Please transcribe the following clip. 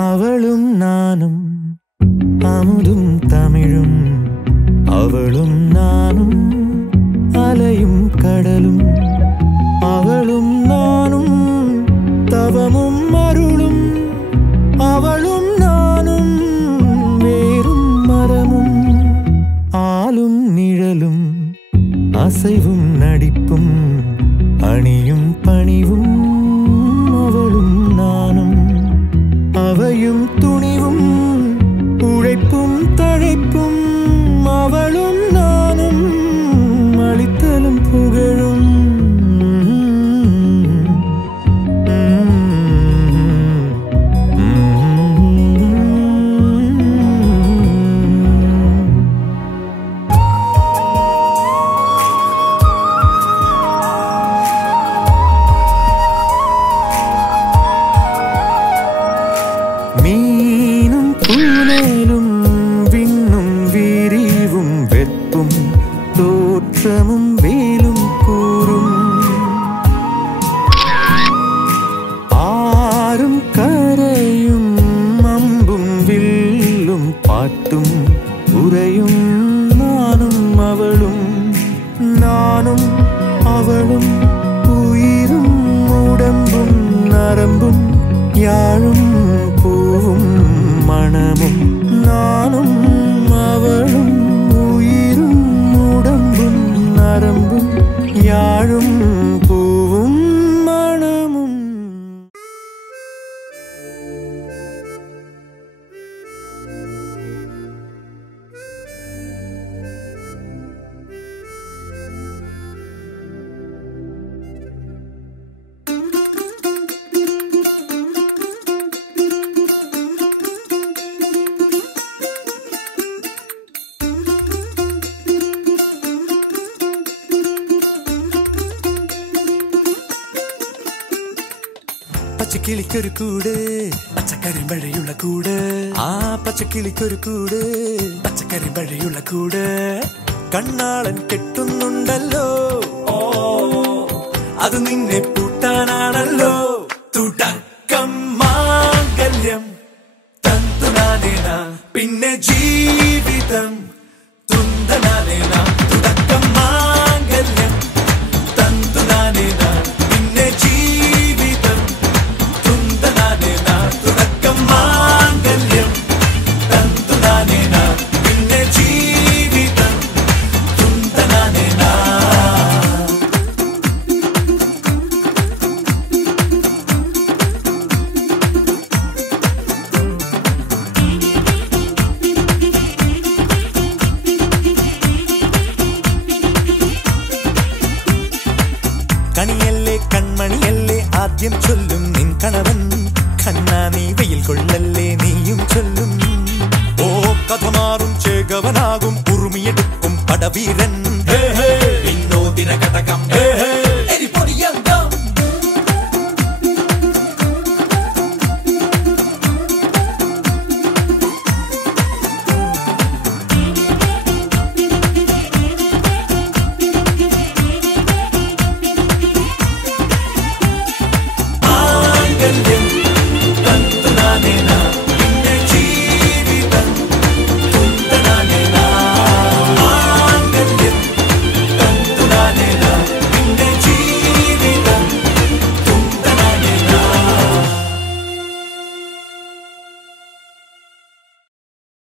അവളും നാനും അമുതും തമിഴും അവളും നാനും അലയും കടലും അവളും നാനും തവമും അരുളും അവളും നാനും വേറും മരമും ആലും നിഴലും അസൈവും നടിപ്പും അണിയും പണിവും അവളും നാനും അവയും തുണിവും ഉழைപ്പും തழைപ്പും അവളും നാനും അളിത്തലും പുകഴും മീനും പൂനേലും വിണ്ണും വീരിവും വെപ്പും തോற்றமும் വേലും കൂറും ആരും കരയും അമ്പും വില്ലും പാട്ടും ഉരയും നാനും അവളും അവളും ഉയിരും ഉടമ്പും നരമ്പും യാഴും പൂവും മണമും നാനും അവളും ഉയിരും ഉടമ്പും നരമ്പും യാഴും പൂവും മണമും പച്ചക്കിളിക്കൊരു കൂട് പച്ചക്കരിമ്പഴയുള്ള കൂട് ആ പച്ചക്കിളിക്കൊരു കൂട് പച്ചക്കരിമ്പഴയുള്ള കൂട് കണ്ണാളൻ കെട്ടുന്നുണ്ടല്ലോ അത് നിന്നെ പൂട്ടാനാണല്ലോ തുടക്കം മാംഗല്യം തന്തുനാനേന പിന്നെ ജീവിതം തുന്തനാനേന തുടക്കം മാംഗല്യം തന്തുനാനേന പിന്നെ ജീവിതം തുന്തനാനേന തുടക്കം മാംഗല്യം തന്തുനാനേന പിന്നെ ജീവിതം തുന്തനാനേന കണിയല്ലേ കൺമണിയല്ലേ ആദ്യം ചൊല്ലും നിൻ കണവൻ കണ്ണാ നീ വെയിൽ കൊള്ളല്ലേ നീയും ചൊല്ലും ഓ കഥ മാറും ചേകവനാകും ഉറുമിയെടുക്കും പടവീരൻ